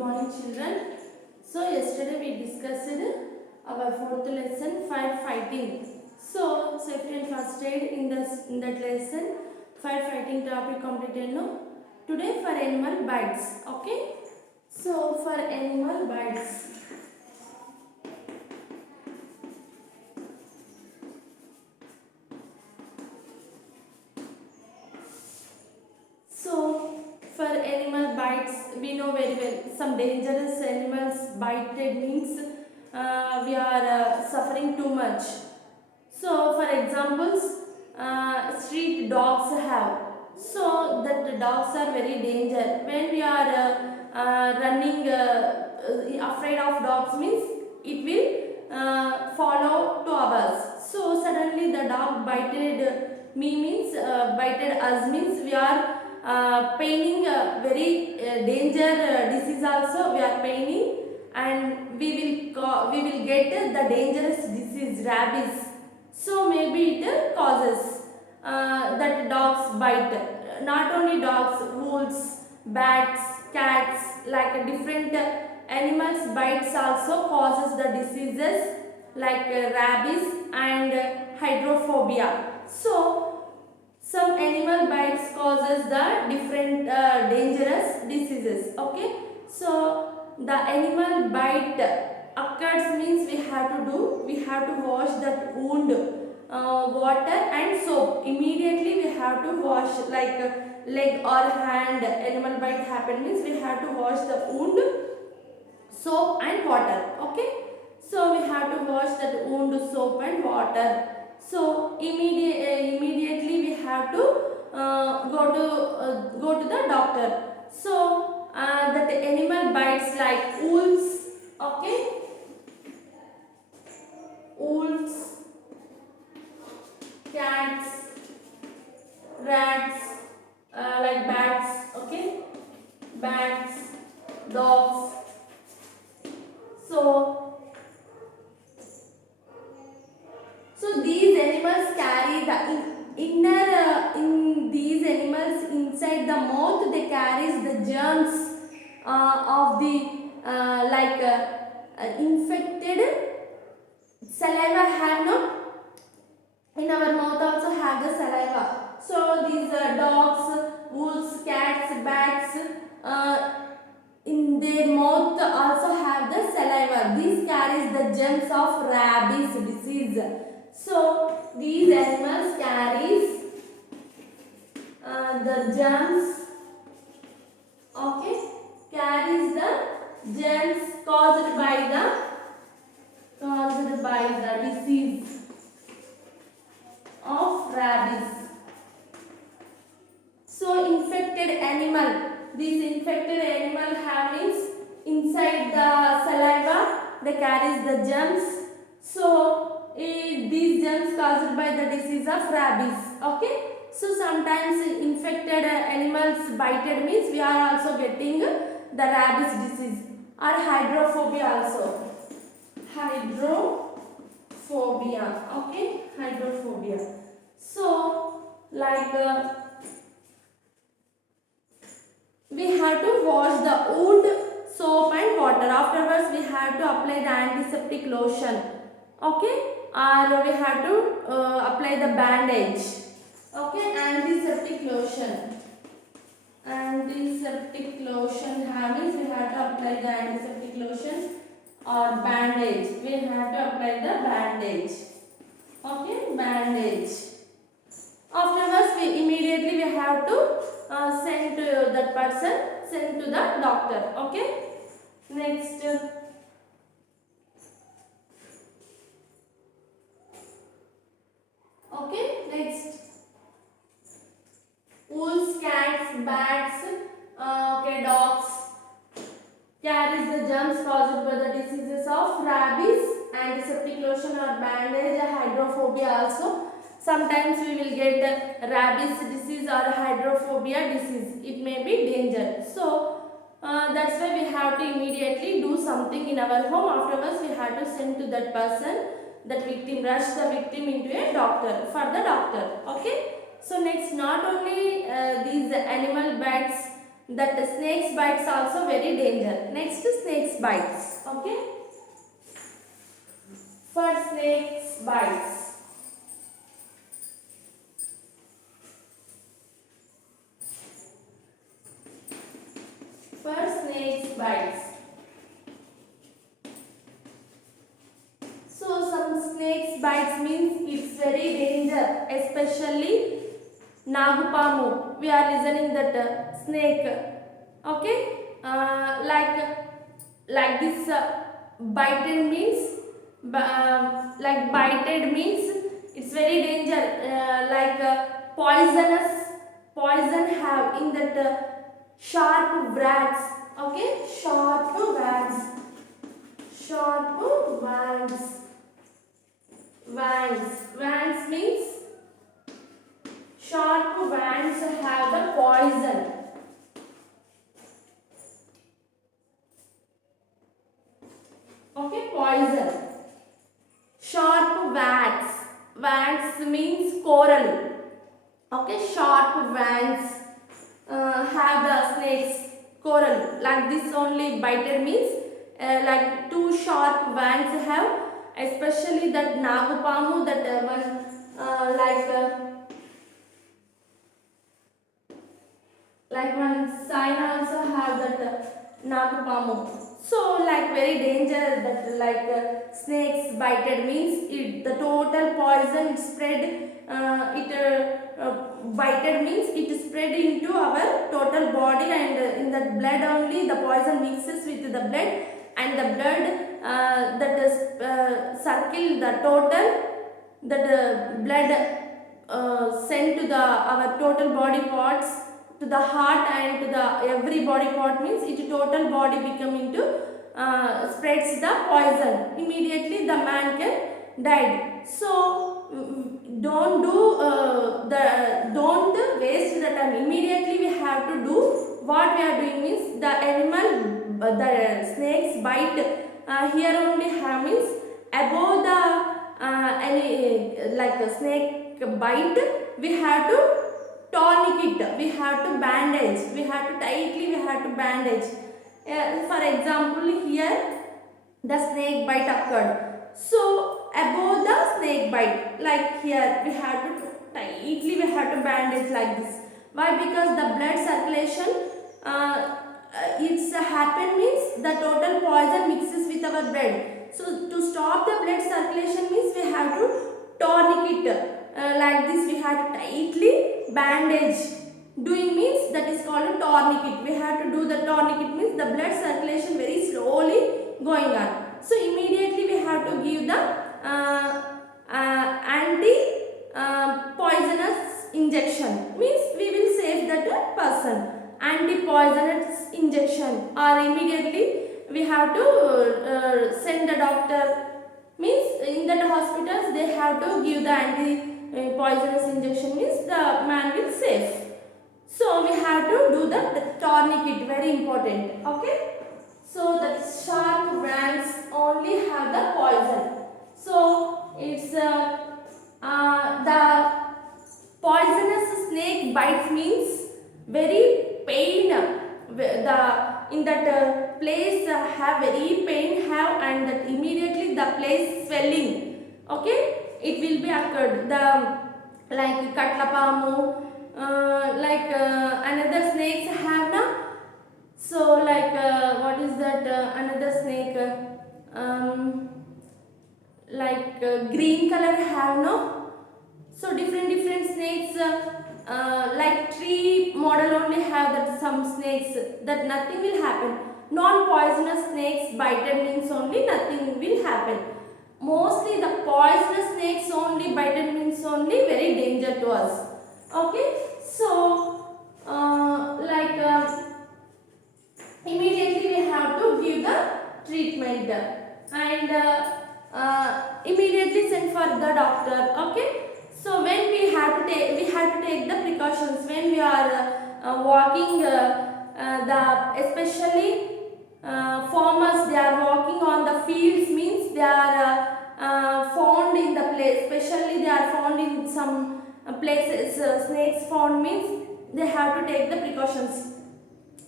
morning children. So yesterday we discussed our fourth lesson, firefighting. So safety and first aid in that lesson, firefighting topic completed. No, today for animal bites. Okay, so for animal bites. So for animal bites, we know very well some dangerous animals bited means we are suffering too much. So for examples, street dogs have. So that the dogs are very danger. When we are running afraid of dogs means it will follow to ours. So suddenly the dog bited me means bited us means we are paining very danger disease also we are paining, and we will get the dangerous disease rabies. So maybe it causes that dogs bite. Not only dogs, wolves, bats, cats, like different animals bites also causes the diseases like rabies and hydrophobia. So some animal bites causes the different dangerous diseases. Okay, so the animal bite occurs means we have to wash that wound, water and soap. Immediately we have to wash, like leg or hand animal bite happen means we have to wash the wound, soap and water. Okay, so we have to wash that wound, soap and water. So immediately we have to go to the doctor. So that animal bites like wolves. Okay, wolves, cats, rats, like bats. Okay, bats, dogs. So these animals carry the in these animals inside the mouth, they carries the germs of the infected saliva have no, in our mouth also have the saliva. So these dogs, wolves, cats, bats, in their mouth also have the saliva. This carries the germs of rabies disease. So these animals carries the germs. Okay, carries the germs caused by the disease of rabies. So infected animal. These infected animal have means inside the saliva they carries the germs. So these germs caused by the disease of rabies. Okay. So sometimes infected animals bited means we are also getting the rabies disease or hydrophobia also. Hydrophobia. Okay, hydrophobia. So like we have to wash the wound, soap and water. Afterwards we have to apply the antiseptic lotion. Okay, or we have to apply the bandage. Okay, antiseptic lotion. Antiseptic lotion means we have to apply the antiseptic lotion or bandage. We have to apply the bandage. Okay, bandage. Afterwards we have to send to that person, send to the doctor. Okay, next. Okay, next. Wolves, cats, bats, dogs carries the germs caused by the diseases of rabies, antiseptic lotion or bandage, hydrophobia also. Sometimes we will get rabies disease or hydrophobia disease. It may be danger. So that's why we have to immediately do something in our home. Afterwards we have to send to that person, that victim, rush the victim into a doctor, for the doctor. Okay. So next, not only these animal bites, that snakes bites also very danger. Next, snakes bites. Okay. For snakes bites. For snakes bites. So some snakes bites means it's very danger, especially Nagupamu. We are listening that snake. Okay, like this bited means like bited means it's very danger. Poison have in that sharp bracts. Okay, sharp wands. Wands means sharp wands have the poison. Okay, poison. Sharp wands. Wands means coral. Okay, sharp wands have the snakes coral. Like this only bited means like two sharp wands have, especially that Nagupamu, that one like one sign also have that Nagupamu. So like very danger that snakes bited means the total poison it spread bited means it spread into our total body, and in that blood only the poison mixes with the blood, and the blood that is circle the total that blood sent to the our total body parts to the heart and to the every body part means it total body become into spreads the poison, immediately the man can died. So don't waste the time, immediately we have to do what we are doing means the animal the snakes bite here only have means above the any like a snake bite we have to tourniquet, we have to bandage, we have to tightly we have to bandage. For example, here the snake bite occurred, so above the snake bite like here we have to tightly we have to bandage like this. Why? Because the blood circulation it's happen means the total poison mixes with our blood, so to stop the blood circulation means we have to tourniquet like this, we have to tightly bandage doing means that is called a tourniquet. We have to do the tourniquet means the blood circulation very slowly going on, so immediately we have to give the anti poisonous injection means we will save that person, anti poisonous injection, or immediately we have to send the doctor means in that hospitals they have to give the anti poisonous injection means the man will save. So we have to do the tourniquet, very important. Okay, so the sharp wands only have the poison, so it's the poisonous snake bites means very pain, the in that place have very pain have, and that immediately the place swelling. Okay, it will be occurred the like katlapamu another snakes have na, so what is that another snake green color have no, so different snakes like tree model only have that some snakes that nothing will happen, non poisonous snakes bited means only nothing will happen, mostly the poisonous snakes only bited means only very danger to us. Okay, so immediately we have to give the treatment and immediately send for the doctor. Okay, so when we have to take the precautions when we are walking the especially farmers, they are walking on the fields means they are found in the place, especially they are found in some places snakes found means they have to take the precautions,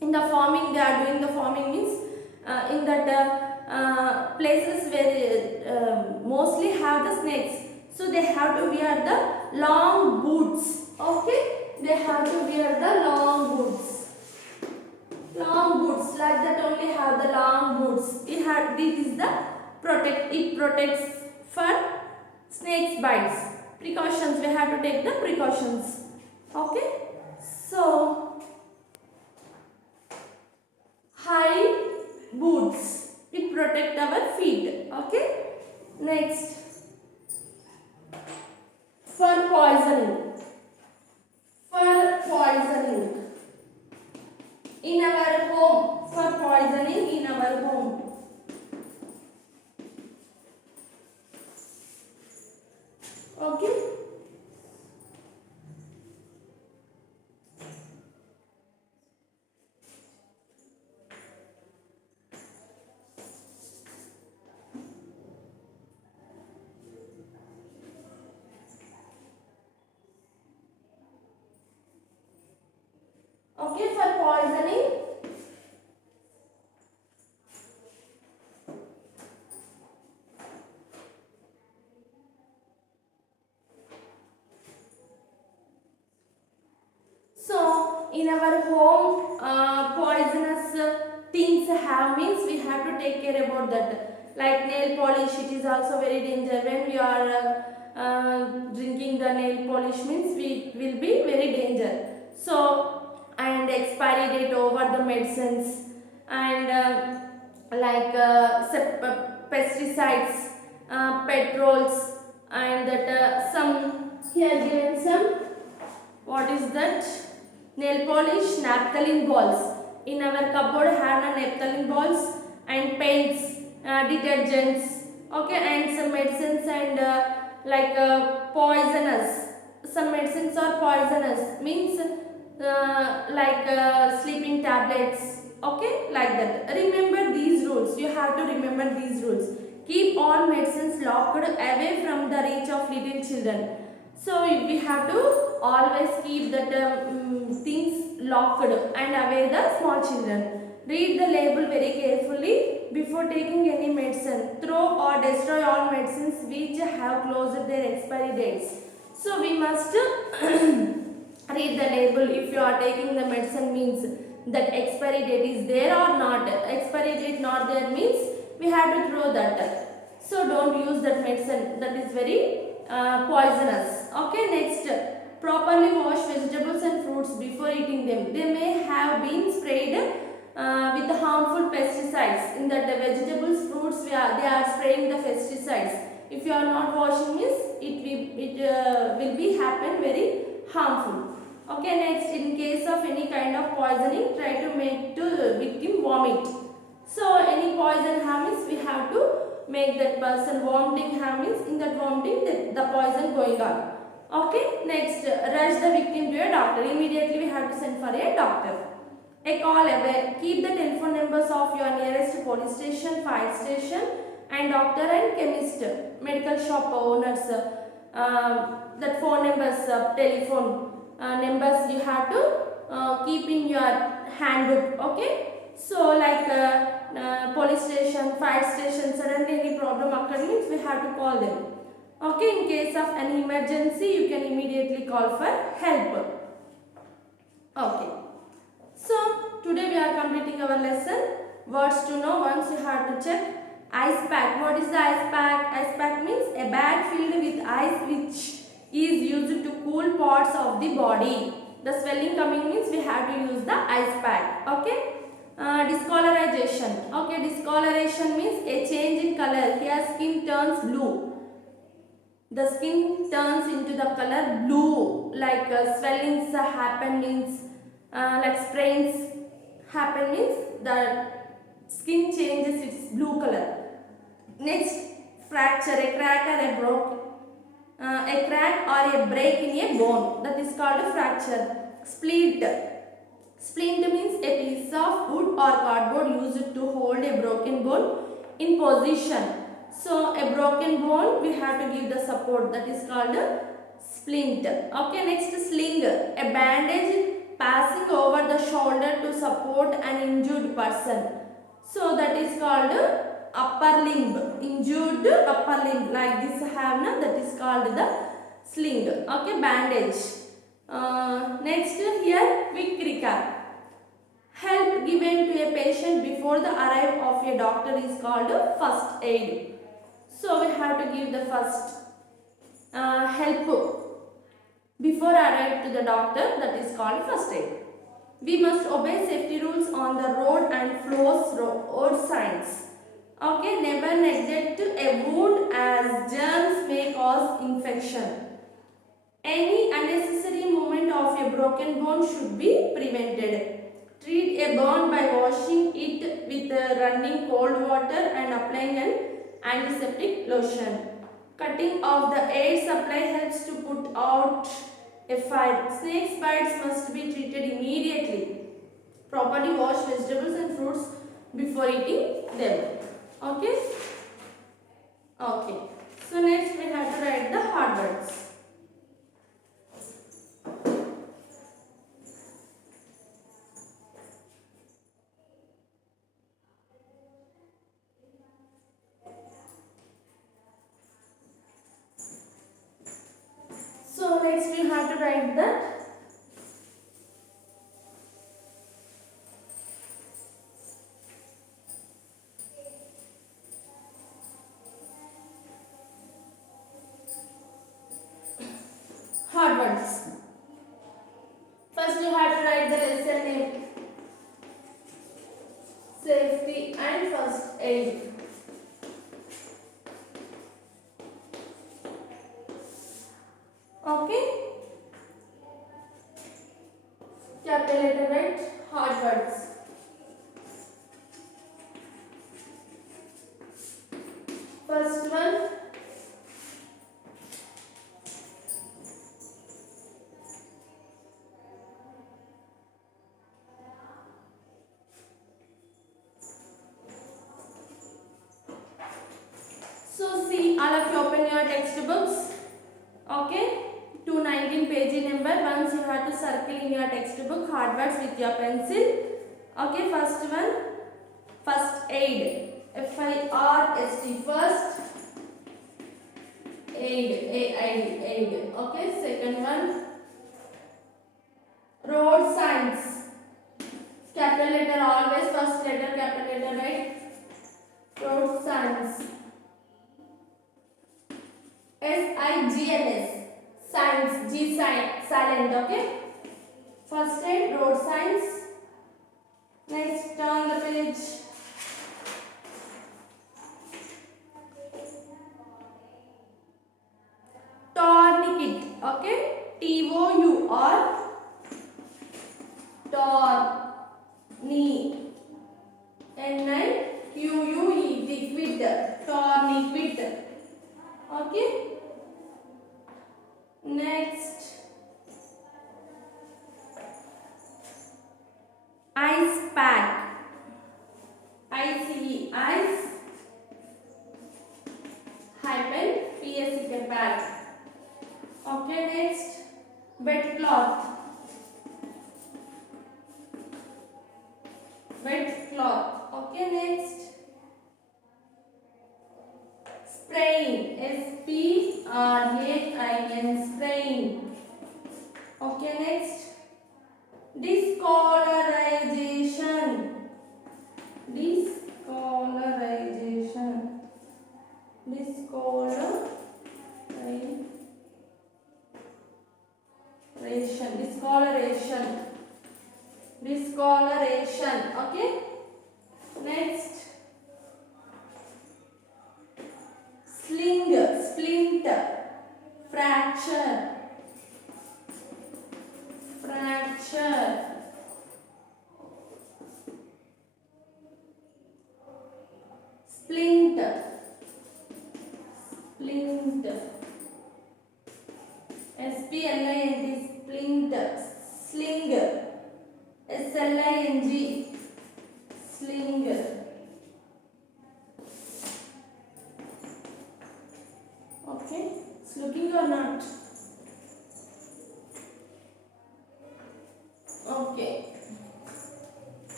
In the farming, they are doing the farming means in that places where mostly have the snakes, so they have to wear the long boots. Okay, they have to wear the long boots. Long boots, like that only have the long boots. This is the it protects for snakes bites. Precautions, we have to take the precautions. Okay, so high boots, it protect our feet. Okay, next, for poisoning. For poisoning in our home, for poisoning in our home. Okay, okay, for poisoning. So in our home, poisonous things have means we have to take care about that. Like nail polish, it is also very dangerous. When we are drinking the nail polish means we will be very danger. So, and expiry date over the medicines, and like pesticides, petrols, and that some here given some, what is that? Nail polish, naphthalene balls. In our cupboard have a naphthalene balls and paints, detergents, okay, and some medicines, and like poisonous. Some medicines are poisonous, means like sleeping tablets, okay, like that. Remember these rules. You have to remember these rules. Keep all medicines locked away from the reach of little children. So we have to always keep that things locked and away the small children. Read the label very carefully before taking any medicine. Throw or destroy all medicines which have closed their expiry dates. So we must read the label if you are taking the medicine, means that expiry date is there or not. Expiry date not there means we have to throw that. So don't use that medicine, that is very poisonous. Okay, next, properly wash vegetables and fruits before eating them. They may have been sprayed with the harmful pesticides. In that the vegetables, fruits, they are spraying the pesticides. If you are not washing means it will be happen very harmful. Okay, next, in case of any kind of poisoning, try to make the victim vomit. So any poison means we have to make that person vomiting, means in that vomiting the poison going on. Okay, next, rush the victim to a doctor. Immediately we have to send for a doctor. A call away. Keep the telephone numbers of your nearest police station, fire station, and doctor and chemist, medical shop owners. That phone numbers, telephone numbers you have to keep in your handbook. Okay. So like police station, fire station, suddenly any problem occurred means we have to call them. Okay, in case of an emergency, you can immediately call for help. Okay. So today we are completing our lesson. Words to know. Once you have to check. Ice pack. What is the ice pack? Ice pack means a bag filled with ice which is used to cool parts of the body. The swelling coming means we have to use the ice pack. Okay. Discolorization. Okay, discoloration means a change in color. Here skin turns blue. The skin turns into the color blue. Like swellings happen means like sprains happen means the skin changes its blue color. Next, fracture, a crack or a a crack or a break in a bone, that is called a fracture. Splint. Splint means a piece of wood or cardboard used to hold a broken bone in position. So a broken bone we have to give the support, that is called a splint. Okay, next, sling, a bandage passing over the shoulder to support an injured person. So that is called upper limb, injured upper limb, like this have na, that is called the sling. Okay, bandage. Next here, quick recap. Help given to a patient before the arrival of a doctor is called first aid. So we have to give the first help before arrive to the doctor, that is called first aid. We must obey safety rules on the road and floors road signs. Okay, never neglect a wound as germs may cause infection. Any unnecessary movement of a broken bone should be prevented. Treat a burn by washing it with running cold water and applying an antiseptic lotion. Cutting off the air supply helps to put out a fire. Snake bites must be treated immediately. Properly wash vegetables and fruits before eating them. Okay? Okay. So next we have to write the hard words. So next we have to write the hard words. First you have to write the lesson name, safety and first aid. Okay? Capital letter, right? Hard words. First one, so see, all of you open your textbooks. Okay? 219 page number. Once you have to circle in your textbook hard words with your pencil. Okay, first one, first aid. F-I-R-S-T, first aid, A-I-D, aid. Okay, second one, road signs. Capital letter, always first letter capital letter, right? Road signs. S-I-G-N-S, signs, G sign, silent, okay? First aid, road signs. Next, turn the page. Tourniquet, okay? T-O-U-R, N-I-Q-U-E, tourniquet, okay? Next, ice pack, I-C-E, ice hyphen P-S-C-K, pack. Okay, next, wet cloth, wet cloth. Okay, next, spraying, S-P-R-A-I-N, spraying. Okay, next, discolorization, discolorization, discoloration, discoloration. Okay, next, sling, splint, fracture, fracture, splint, splint, S-P-L-I-N-T, splint, sling, S-L-I-N-G, sling. Okay, it's looking or not? Okay.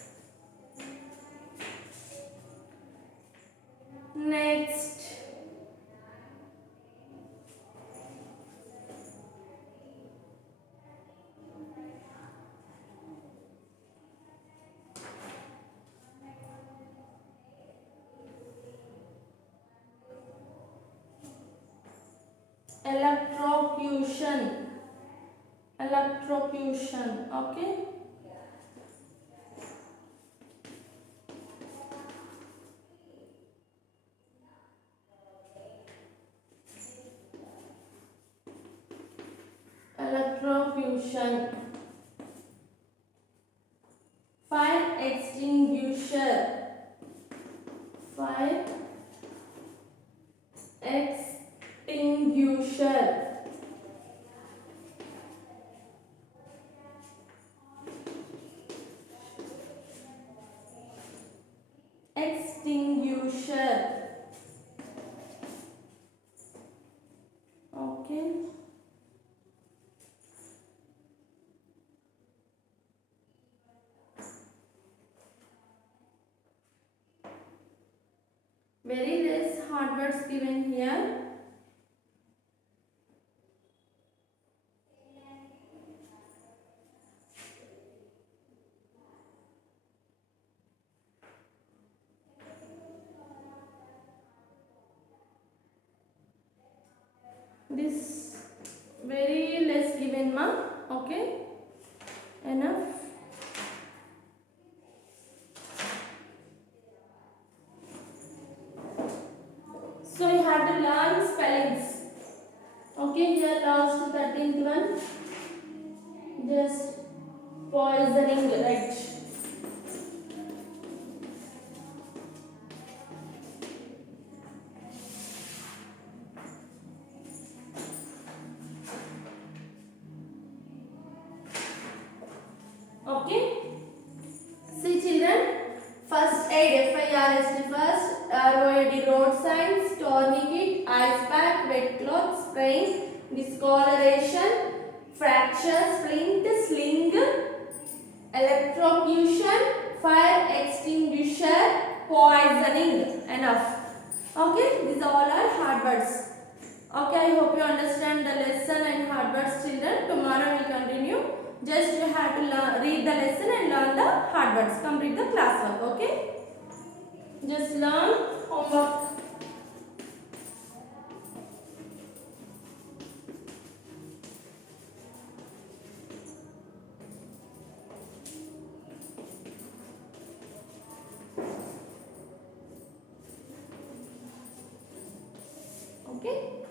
electrocution, electrocution. Okay, electrocution. Fire extinguisher, fire extinguisher. Extinguisher. Okay, very less hard words given here. This very less given ma. Okay, enough. So you have to learn spellings. Okay, here last 13th one. Just poisoning, right? Okay. See children, first aid, FIRST, first ROAD, road signs, tourniquet, ice pack, wet cloth, sprain, discoloration, fracture, splint, sling, electrocution, fire extinguisher, poisoning. Enough. Okay, these all are hard words. Okay, I hope you understand the lesson and hard words, children. Tomorrow we continue. Just you have to read the lesson and learn the hard words. Complete the classwork. Okay. Just learn homework. Okay.